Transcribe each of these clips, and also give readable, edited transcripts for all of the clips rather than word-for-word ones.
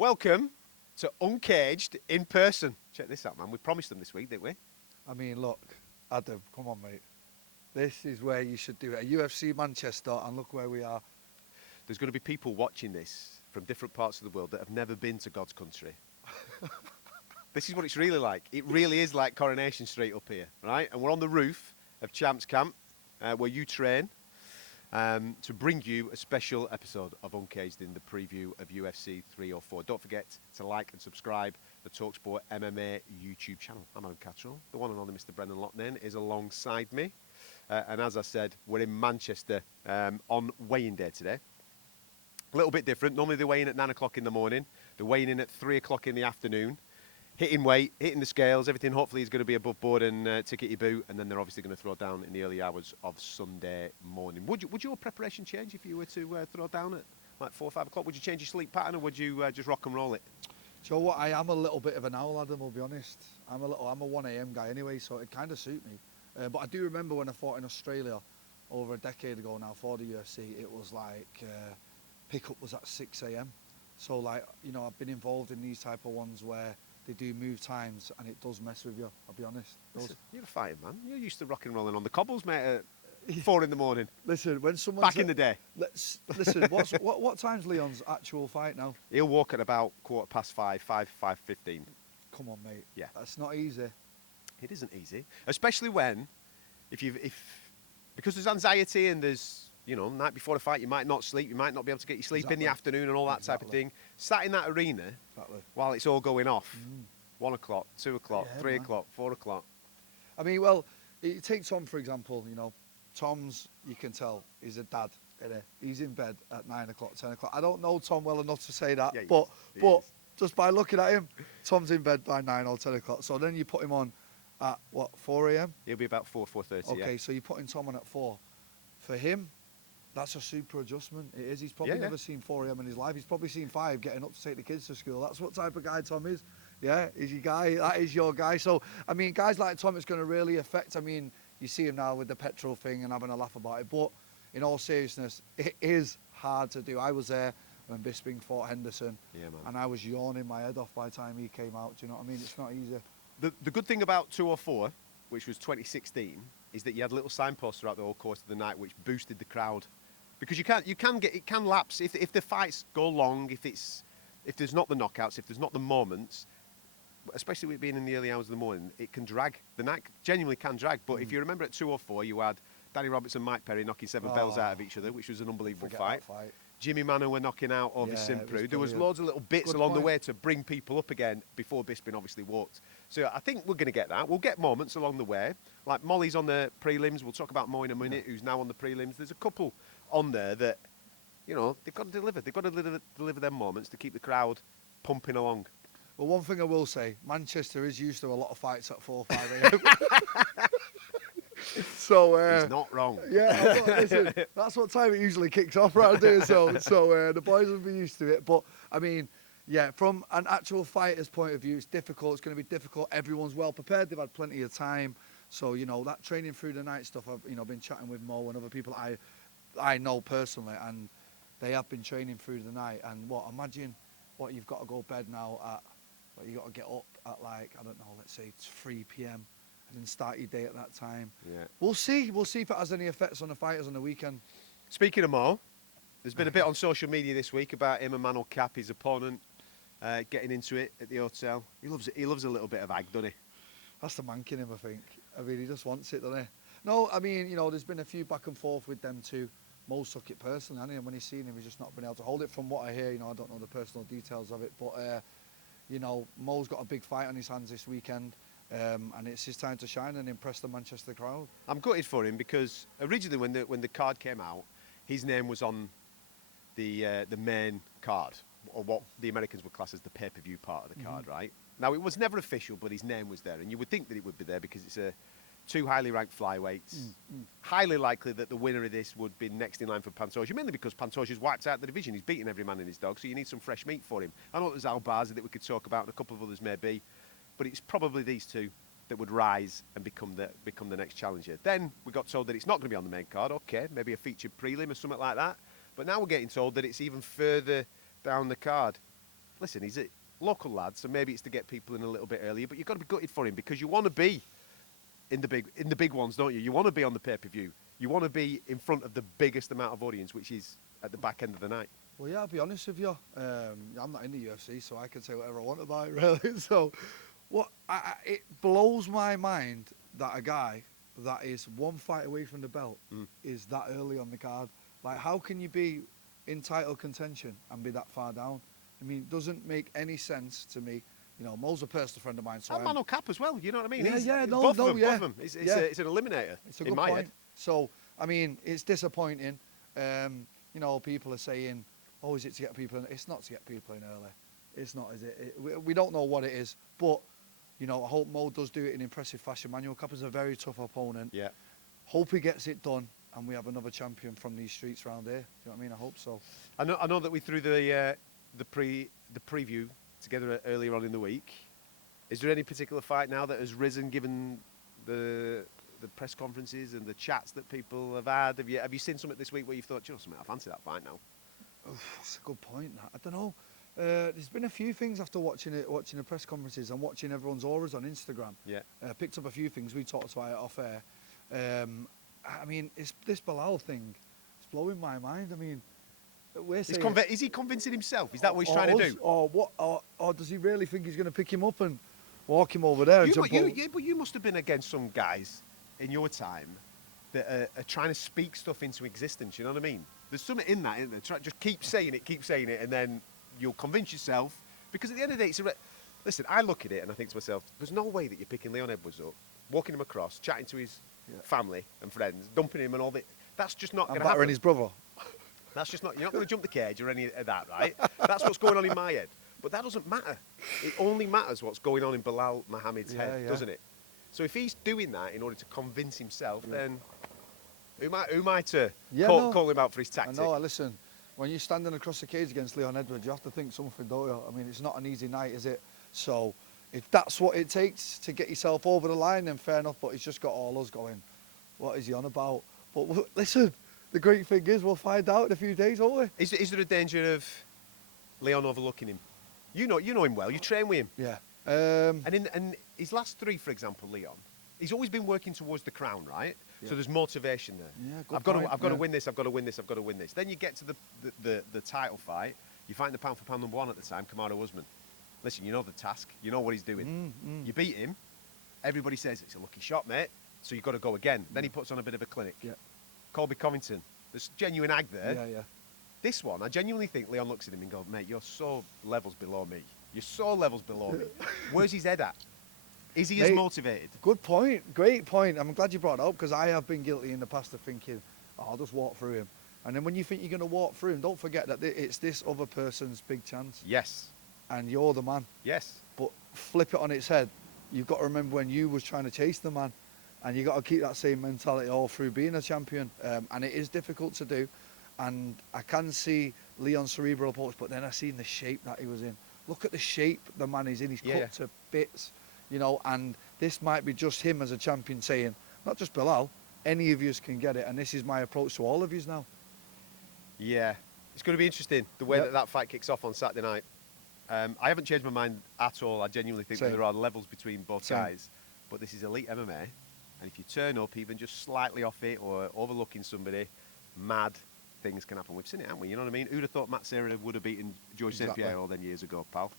Welcome to Uncaged in person. Check this out, man. We promised them this week, didn't we? I mean, look, Adam, come on, mate. This is where you should do it. A UFC Manchester, and look where we are. There's going to be people watching this from different parts of the world that have never been to God's country. This is what it's really like. It really is like Coronation Street up here, right? And we're on the roof of Champs Camp, where you train, to bring you a special episode of Uncaged in the preview of UFC 304. Don't forget to like and subscribe the talkSPORT MMA YouTube channel. I'm Adam Catterall. The one and only Mr. Brendan Loughnane is alongside me. And as I said, we're in Manchester on weighing day today. A little bit different. Normally they weigh in at 9 o'clock in the morning. They're weighing in at 3 o'clock in the afternoon. Hitting weight, hitting the scales, everything hopefully is going to be above board and tickety boo, and then they're obviously going to throw down in the early hours of Sunday morning. Would your preparation change if you were to throw down at like 4 or 5 o'clock? Would you change your sleep pattern, or would you just rock and roll it? Do you know what? I am a little bit of an owl, Adam, I'll be honest. I'm a 1 a.m. guy anyway, so it kind of suits me. But I do remember when I fought in Australia over a decade ago now for the UFC, it was like pickup was at 6 a.m. So like, you know, I've been involved in these type of ones where they do move times and it does mess with you, I'll be honest. Listen, you're a fighting man. You're used to rocking and rolling on the cobbles, mate, at 4 in the morning. Listen, when someone's... Back in the day. Listen, what time's Leon's actual fight now? He'll walk at about 5:15, 5:15. Come on, mate. Yeah. That's not easy. It isn't easy, especially when, because there's anxiety and there's, you know, night before the fight, you might not sleep, you might not be able to get your sleep in the afternoon and all that type of thing. Sat in that arena while it's all going off, 1 o'clock, 2 o'clock, 3 o'clock, 4 o'clock. I mean, well, you take Tom, for example, you know, Tom's, you can tell, he's a dad. He's in bed at 9 o'clock, 10 o'clock. I don't know Tom well enough to say that, but just by looking at him, Tom's in bed by 9 or 10 o'clock. So then you put him on at, 4 a.m.? He'll be about 4:30, Okay, so you're putting Tom on at 4. For him, that's a super adjustment. It is. He's probably never seen 4 a.m. in his life. He's probably seen 5 getting up to take the kids to school. That's what type of guy Tom is. Yeah, he's your guy. That is your guy. So, I mean, guys like Tom, it's going to really affect. I mean, you see him now with the petrol thing and having a laugh about it. But in all seriousness, it is hard to do. I was there when Bisping fought Henderson. Yeah, man. And I was yawning my head off by the time he came out. Do you know what I mean? It's not easy. The good thing about 204, which was 2016, is that you had little signposts throughout the whole course of the night which boosted the crowd. Because it can lapse if the fights go long, if there's not the knockouts, if there's not the moments, especially with it being in the early hours of the morning, it can drag. The night genuinely can drag. But if you remember at 204, you had Danny Roberts and Mike Perry knocking 7 bells out of each other, which was an unbelievable fight. Jimmy Manor were knocking out over Simpru. There was loads of little bits along the way to bring people up again before Bisping obviously walked. So I think we're going to get that. We'll get moments along the way. Like Molly's on the prelims. We'll talk about Mo in a minute, who's now on the prelims. There's a couple on there that, you know, they've got to deliver. They've got to deliver them moments to keep the crowd pumping along. Well, one thing I will say, Manchester is used to a lot of fights at 4 or 5 a.m. So he's not wrong. Yeah, listen, that's what time it usually kicks off right there. So the boys will be used to it. But I mean, yeah, from an actual fighter's point of view, it's difficult. It's going to be difficult. Everyone's well prepared. They've had plenty of time. So you know that training through the night stuff. I've been chatting with Mo and other people I know personally, and they have been training through the night. And imagine what you've got to go bed now at. What you got to get up at, like, I don't know, let's say it's 3 p.m. and then start your day at that time. Yeah. We'll see. We'll see if it has any effects on the fighters on the weekend. Speaking of Mo, there's been a bit on social media this week about him and Manel Cap, his opponent, getting into it at the hotel. He loves a little bit of ag, doesn't he? That's the mank in him, I think. I mean, he just wants it, doesn't he? No, I mean, you know, there's been a few back and forth with them two. Mo took it personally, and when he's seen him, he's just not been able to hold it. From what I hear, you know, I don't know the personal details of it, but you know, Mo's got a big fight on his hands this weekend, and it's his time to shine and impress the Manchester crowd. I'm gutted for him because originally when the card came out, his name was on the main card, or what the Americans would class as the pay-per-view part of the card, right? Now, it was never official, but his name was there, and you would think that it would be there because it's two highly ranked flyweights. Highly likely that the winner of this would be next in line for Pantoja, mainly because Pantoja's wiped out the division. He's beaten every man in his dog, so you need some fresh meat for him. I know there's Albazi that we could talk about, and a couple of others maybe, but it's probably these two that would rise and become the next challenger. Then we got told that it's not going to be on the main card. Okay, maybe a featured prelim or something like that. But now we're getting told that it's even further down the card. listen, he's a local lad, so maybe it's to get people in a little bit earlier, but you've got to be gutted for him because you want to be in the big ones, don't you? You want to be on the pay-per-view. You want to be in front of the biggest amount of audience, which is at the back end of the night. Well, yeah, I'll be honest with you. I'm not in the UFC, so I can say whatever I want about it, really. So, it blows my mind that a guy that is one fight away from the belt is that early on the card. Like, how can you be in title contention and be that far down? I mean, it doesn't make any sense to me. You know, Mo's a personal friend of mine, so And Mano Cap as well, you know what I mean? Yeah, both of them. It's an eliminator it's a in good my point. head. So, I mean, it's disappointing. You know, people are saying, oh, is it to get people in? It's not to get people in early. It's not, is it? We don't know what it is. But, you know, I hope Mo does do it in impressive fashion. Manuel Cappa's a very tough opponent. Yeah. Hope he gets it done and we have another champion from these streets around here. Do you know what I mean? I hope so. I know that we threw the preview together earlier on in the week. Is there any particular fight now that has risen given the press conferences and the chats that people have had? Have you seen something this week where you've thought, you know something, I fancy that fight now? That's a good point. I don't know. There's been a few things after watching the press conferences and watching everyone's auras on Instagram. Yeah. Picked up a few things. We talked about it off air. I mean, it's this Bilal thing. It's blowing my mind. I mean, we're saying, is he convincing himself? Is that what he's trying to do? Or what? Or does he really think he's going to pick him up and walk him over there? But you must have been against some guys in your time that are trying to speak stuff into existence. You know what I mean? There's something in that, isn't there? Just keep saying it, and then you'll convince yourself. Because at the end of the day, listen, I look at it and I think to myself, there's no way that you're picking Leon Edwards up, walking him across, chatting to his family and friends, dumping him and all that. That's just not going to happen. And his brother. That's just not. You're not going to jump the cage or any of that, right? That's what's going on in my head. But that doesn't matter. It only matters what's going on in Bilal Muhammad's head, doesn't it? So if he's doing that in order to convince himself, then who am I to call him out for his tactic? I know. Listen, when you're standing across the cage against Leon Edwards, you have to think something, don't you? I mean, it's not an easy night, is it? So if that's what it takes to get yourself over the line, then fair enough. But he's just got all us going, what is he on about? But listen, the great thing is we'll find out in a few days, won't we? Is there a danger of Leon overlooking him? You know him well. You train with him. Yeah. And in his last three, for example, Leon, he's always been working towards the crown, right? Yeah. So there's motivation there. Yeah, I've got to win this. I've got to win this. I've got to win this. Then you get to the title fight. You fight the pound for pound number one at the time, Kamaru Usman. Listen, you know the task. You know what he's doing. You beat him. Everybody says it's a lucky shot, mate. So you've got to go again. Then he puts on a bit of a clinic. Yeah. Colby Covington. There's genuine ag there. Yeah. This one, I genuinely think Leon looks at him and goes, mate, you're so levels below me. You're so levels below me. Where's his head at? Is he as motivated? Good point. Great point. I'm glad you brought it up because I have been guilty in the past of thinking, I'll just walk through him. And then when you think you're going to walk through him, don't forget that it's this other person's big chance. Yes. And you're the man. Yes. But flip it on its head. You've got to remember when you was trying to chase the man. And you've got to keep that same mentality all through being a champion. And it is difficult to do. And I can see Leon's cerebral approach, but then I seen the shape that he was in. Look at the shape the man is in. He's cut to bits, you know, and this might be just him as a champion saying, not just Bilal, any of yous can get it. And this is my approach to all of yous now. Yeah. It's going to be interesting, the way that fight kicks off on Saturday night. I haven't changed my mind at all. I genuinely think that there are levels between both guys. But this is elite MMA. And if you turn up even just slightly off it or overlooking somebody, mad things can happen. We've seen it, haven't we? You know what I mean? Who'd have thought Matt Serra would have beaten George St. Pierre all them years ago, pal?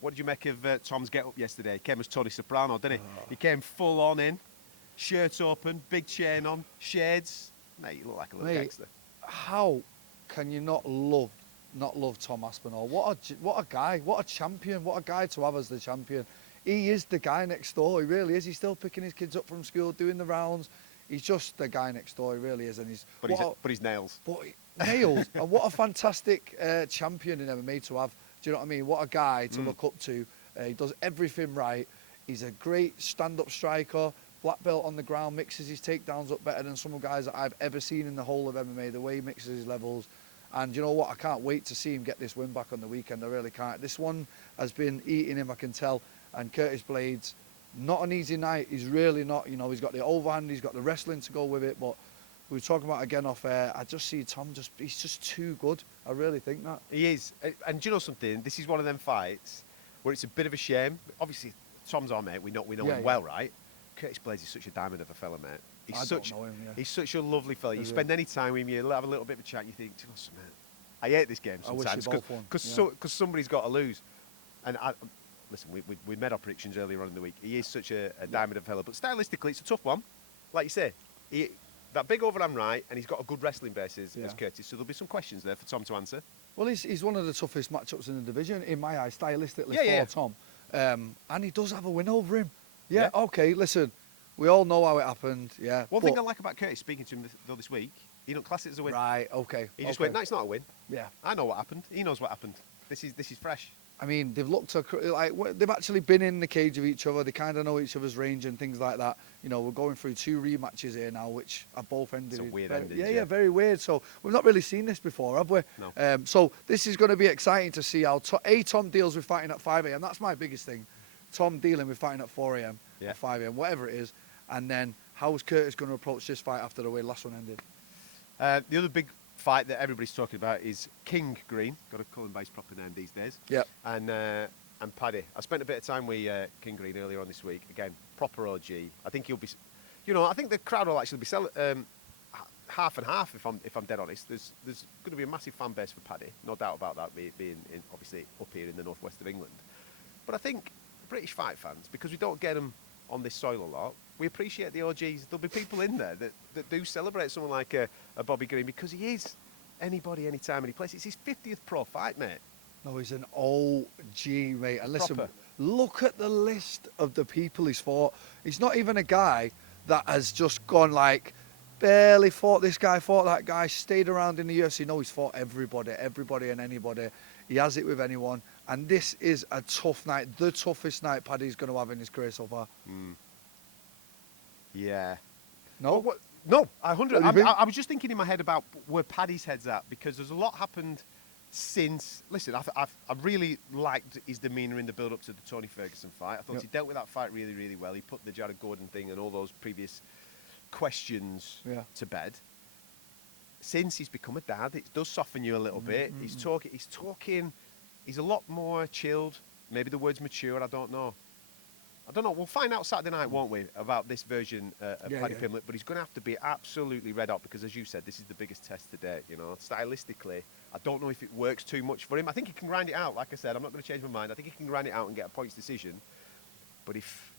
What did you make of Tom's get-up yesterday? He came as Tony Soprano, didn't he? He came full on in, shirt open, big chain on, shades. Mate, you look like a little gangster. How can you not love Tom Aspinall? What a guy, what a champion, what a guy to have as the champion. He is the guy next door, he really is. He's still picking his kids up from school, doing the rounds. He's just the guy next door, he really is. And but his nails. Nails. And what a fantastic champion in MMA to have. Do you know what I mean? What a guy to look up to. He does everything right. He's a great stand-up striker, black belt on the ground, mixes his takedowns up better than some guys that I've ever seen in the whole of MMA, the way he mixes his levels. And you know what? I can't wait to see him get this win back on the weekend. I really can't. This one has been eating him, I can tell. And Curtis Blades, not an easy night. He's really not. You know, he's got the overhand, he's got the wrestling to go with it. But we were talking about again off air. I just see Tom he's just too good. I really think that. He is. And do you know something? This is one of them fights where it's a bit of a shame. Obviously, Tom's our mate. We know him well, right? Curtis Blades is such a diamond of a fella, mate. I don't know him, He's such a lovely fella. You spend any time with him, you have a little bit of a chat, you think, do you know something? I hate this game sometimes because somebody's got to lose. And listen, we made our predictions earlier on in the week. He is such a diamond of a fella. But stylistically, it's a tough one. Like you say, that big overhand right, and he's got a good wrestling base as Curtis. So there'll be some questions there for Tom to answer. Well, he's one of the toughest matchups in the division, in my eyes, stylistically for Tom. And he does have a win over him. Yeah, okay, listen, we all know how it happened, One thing I like about Curtis, speaking to him though this week, he don't class it as a win. Right, okay. He just went, no, it's not a win. Yeah. I know what happened. He knows what happened. This is fresh. I mean, they've looked like they've actually been in the cage of each other. They kind of know each other's range and things like that. You know, we're going through 2 rematches here now, which are both ended. It's a weird ending. ending. Yeah, very weird. So we've not really seen this before, have we? No. So this is going to be exciting to see how Tom deals with fighting at 5 a.m. That's my biggest thing. Tom dealing with fighting at 4 a.m. or 5 a.m. whatever it is, and then how is Curtis going to approach this fight after the way the last one ended? The other big fight that everybody's talking about is King Green. Got to call him by his proper name these days. Yeah. And Paddy. I spent a bit of time with King Green earlier on this week. Again, proper OG. I think he'll be. I think the crowd will actually be half and half. If I'm dead honest, there's going to be a massive fan base for Paddy. No doubt about that. Being obviously up here in the northwest of England, but I think British fight fans, because we don't get them on this soil a lot, we appreciate the OGs. There'll be people in there that do celebrate someone like a Bobby Green, because he is anybody, anytime, any place. It's his 50th pro fight, mate. No, he's an OG, mate. And listen, Proper. Look at the list of the people he's fought. He's not even a guy that has just gone like, barely fought this guy, fought that guy, stayed around in the UFC. No, he's fought everybody and anybody. He has it with anyone. And this is a tough night, the toughest night Paddy's going to have in his career so far. Yeah. No? No, 100. What do you think? I was just thinking in my head about where Paddy's head's at, because there's a lot happened since. Listen, I really liked his demeanour in the build-up to the Tony Ferguson fight. I thought he dealt with that fight really, really well. He put the Jared Gordon thing and all those previous questions to bed. Since he's become a dad, it does soften you a little bit. He's talking. He's a lot more chilled. Maybe the word's mature. I don't know. We'll find out Saturday night, won't we, about this version of Paddy Pimblett. But he's going to have to be absolutely red hot, because, as you said, this is the biggest test to date. Stylistically, I don't know if it works too much for him. I think he can grind it out. Like I said, I'm not going to change my mind. I think he can grind it out and get a points decision. But if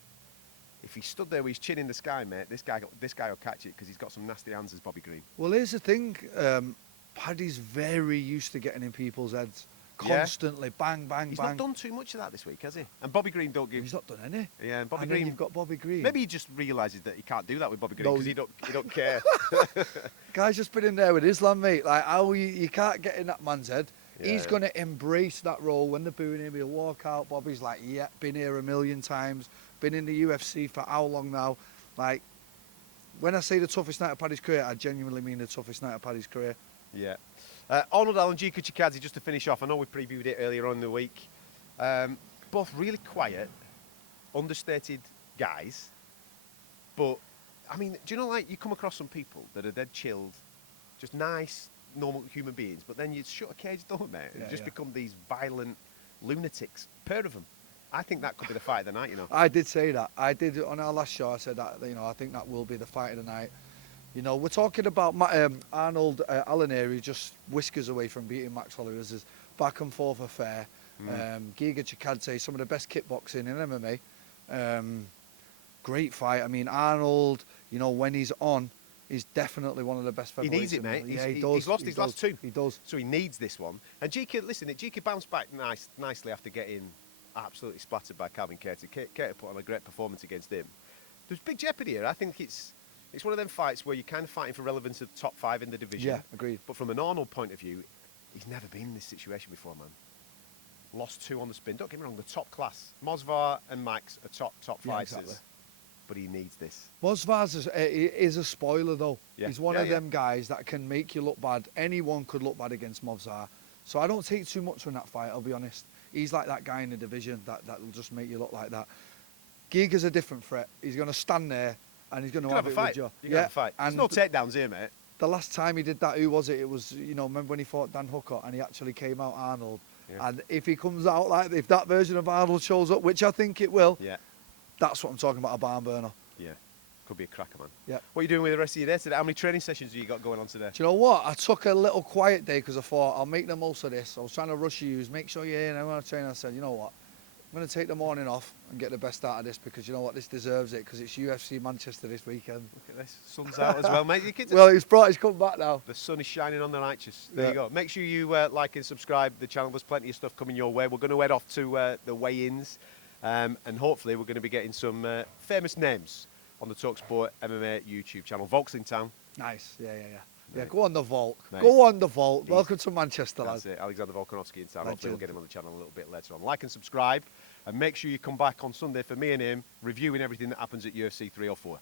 he stood there with his chin in the sky, mate, this guy will catch it, because he's got some nasty hands as Bobby Green. Well, here's the thing. Paddy's very used to getting in people's heads. Constantly, bang, bang, He's bang. not done too much of that this week, has he? And Bobby Green don't give. He's not done any. Yeah, and Bobby and Green. Then you've got Bobby Green. Maybe he just realises that he can't do that with Bobby Green, because he don't care. Guy's just been in there with Islam, mate. Like, how you can't get in that man's head. Yeah. He's going to embrace that role. When they're booing him, he'll walk out. Bobby's like, yeah, been here a million times. Been in the UFC for how long now? Like, when I say the toughest night of Paddy's career, I genuinely mean the toughest night of Paddy's career. Yeah. Arnold Allen, Giga Chikadze, just to finish off. I know we previewed it earlier on in the week. Both really quiet, understated guys. But, I mean, do you know, like, you come across some people that are dead chilled, just nice, normal human beings, but then you shut a cage door, mate, and just become these violent lunatics. Pair of them. I think that could be the fight of the night, I did say that. I did, on our last show, I said that, I think that will be the fight of the night. We're talking about Arnold Allen here, who just whiskers away from beating Max Holloway. There's back and forth affair. Giga Chikadze, some of the best kickboxing in MMA. Great fight. I mean, Arnold, when he's on, he's definitely one of the best He featherweights. needs it, mate. Yeah, he does. He's lost his last 2. He does. So he needs this one. And Giga bounced back nicely after getting absolutely splattered by Calvin Kattar. Kattar put on a great performance against him. There's big jeopardy here. I think it's one of them fights where you're kind of fighting for relevance of the top 5 in the division. Yeah, agreed. But from an Arnold point of view, he's never been in this situation before, man. Lost 2 on the spin. Don't get me wrong, the top class. Mosvar and Max are top fighters. Exactly. But he needs this. Mosvar is a spoiler, though. Yeah. He's one of them guys that can make you look bad. Anyone could look bad against Mosvar. So I don't take too much from that fight, I'll be honest. He's like that guy in the division that will just make you look like that. Giga's a different threat. He's going to stand there and he's going to You're have gonna it have a with fight. you. You're gonna have a fight. There's And no takedowns here, mate. the last time he did that, who was it? It was, you know, remember when he fought Dan Hooker and he actually came out Arnold. Yeah. And if he comes out like, if that version of Arnold shows up, which I think it will, Yeah. that's what I'm talking about, a barn burner. Yeah. Could be a cracker, man. Yeah. What are you doing with the rest of your day today? How many training sessions have you got going on today? Do you know what? I took a little quiet day because I thought I'll make the most of this. I was trying to rush you, make sure you're in. I want to train. I said, you know what? I'm going to take the morning off and get the best out of this because you know what? This deserves it because it's UFC Manchester this weekend. Look at this. Sun's out as well, mate. Your kids Well, he's come back now. The sun is shining on the righteous. There Yeah. you go. Make sure you like and subscribe the channel. There's plenty of stuff coming your way. We're going to head off to the weigh-ins, and hopefully we're going to be getting some famous names on the talkSPORT MMA YouTube channel. Volk's in town. Nice. Yeah. Mate. Yeah, go on the Volk. Mate. Go on the Volk. He's- Welcome to Manchester, lad. That's it. Alexander Volkanovski in town. Hopefully we'll Legend. get him on the channel a little bit later on. Like and subscribe, and make sure you come back on Sunday for me and him reviewing everything that happens at UFC 304.